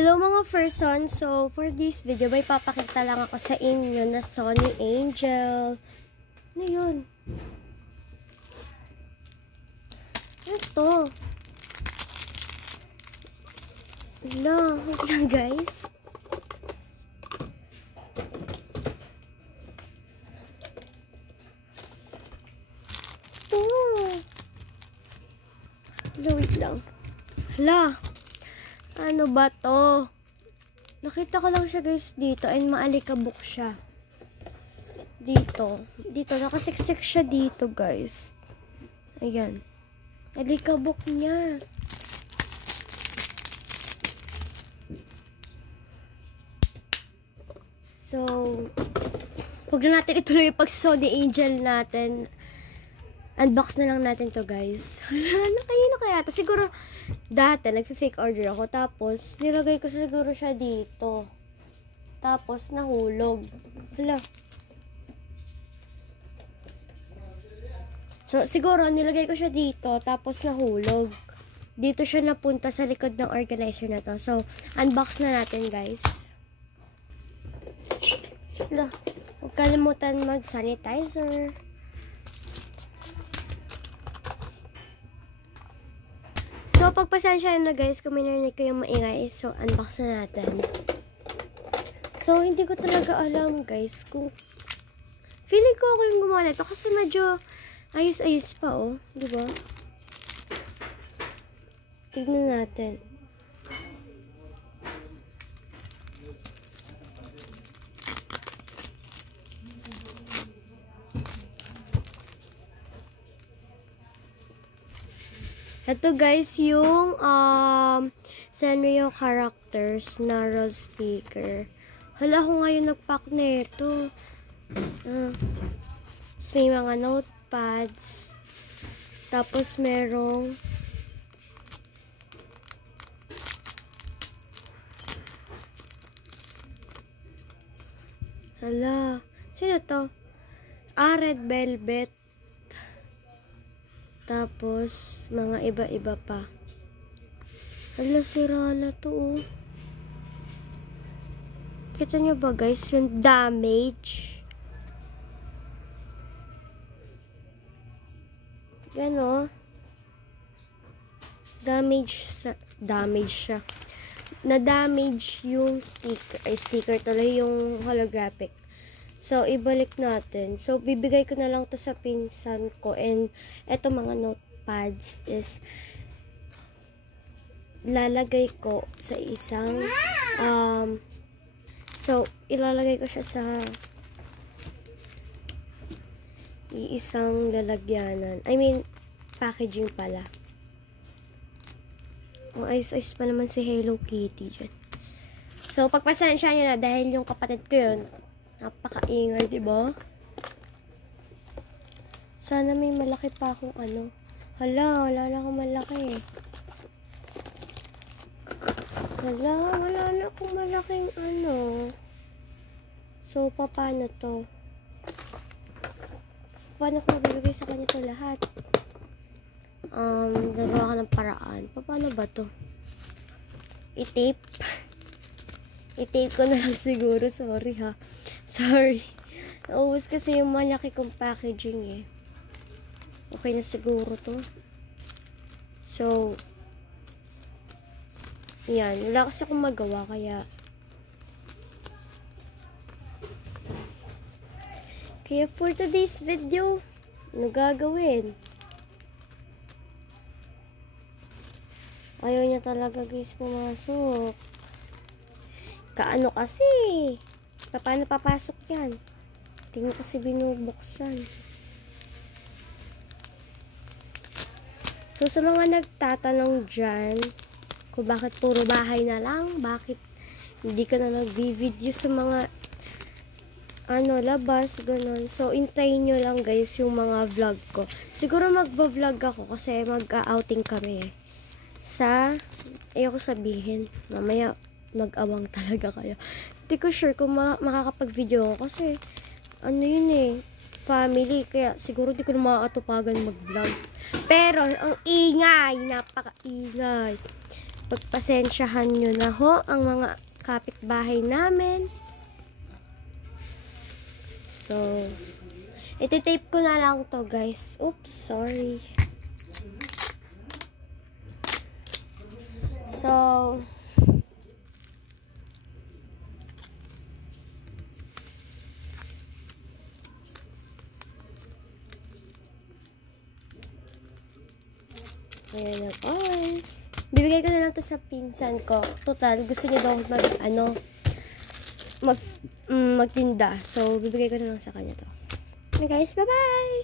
Hello mga person, so for this video may papakita lang ako sa inyo na Sony Angel. Ano yun? Ito. Wala, wait lang guys. Ito. Wala, wait lang. Hala. Ano ba to? Nakita ko lang siya guys dito and maalikabok siya. Dito. Dito. Nakasiksik siya dito guys. Ayan. Alikabok niya. So, huwag na natin ituloy yung pag-Sony Angel natin. Unbox na lang natin to guys. Ano kaya to? Siguro dati nagfi-fake order ako tapos nilagay ko siguro siya dito. Tapos nahulog. Hala. So siguro nilagay ko siya dito tapos nahulog. Dito siya napunta sa likod ng organizer na to. So unbox na natin guys. Hala. Huwag kalimutan mag-sanitizer. So, pagpasensya na guys, kung may narinig ko yung maingay, so, unbox na natin. So, hindi ko talaga alam guys, kung feeling ko ako yung gumawa nito, kasi medyo ayos-ayos pa, oh. Diba? Tignan natin. Ito guys, yung Sanrio characters na rose sticker. Hala, ako ngayon nagpack na ito. May mga notepads. Tapos merong hala, sino to? Red velvet. Tapos, mga iba-iba pa. Hala, sira na to, oh. Kita nyo ba, guys? Yung damage. Yan, oh. Damage siya. Na-damage yung sticker. Ay, sticker tuloy, yung holographic. So, ibalik natin. So, bibigay ko na lang to sa pinsan ko. And, eto mga notepads is lalagay ko sa isang so, ilalagay ko siya sa isang lalagyanan. I mean, packaging pala. Ang ayos-ayos pa naman si Hello Kitty dyan. So, pagpasensya nyo na dahil yung kapatid ko yun, napaka-ingay, diba? Sana may malaki pa akong ano. Hala, wala na akong malaki eh. Hala, wala na akong malaking ano. So, paano to? Paano ko mabibigay sa kanya to lahat? Gagawa ka ng paraan. Paano ba to? I-tape? I-tape ko na lang siguro. Sorry ha. Sorry. Naubos kasi yung malaki kong packaging eh. Okay na siguro to. So, yan. Wala kasi akong magawa kaya for today's video, ano gagawin? Ayaw niya talaga guys pumasok. Kaano kasi? Paano papasok yan? Tingnan kasi binubuksan. So, sa mga nagtatanong dyan, kung bakit puro bahay na lang, bakit hindi ka na nag-video sa mga labas, ganun. So, intayin nyo lang guys yung mga vlog ko. Siguro magba-vlog ako kasi mag-outing kami eh. Ayoko sabihin. Mamaya, mag-awang talaga kayo. Hindi ko sure kung makakapag-video ako kasi ano yun eh, family, kaya siguro di ko na makakatupagan mag-vlog. Pero ang ingay, napaka-ingay. Pagpasensyahan nyo na ho ang mga kapitbahay namin. So, iti-tape ko na lang to guys. Oops, sorry. So, ayan na guys. Bibigay ko na lang to sa pinsan ko. Total, gusto niya daw magtinda. So, bibigay ko na lang sa kanya to. Okay guys, bye-bye!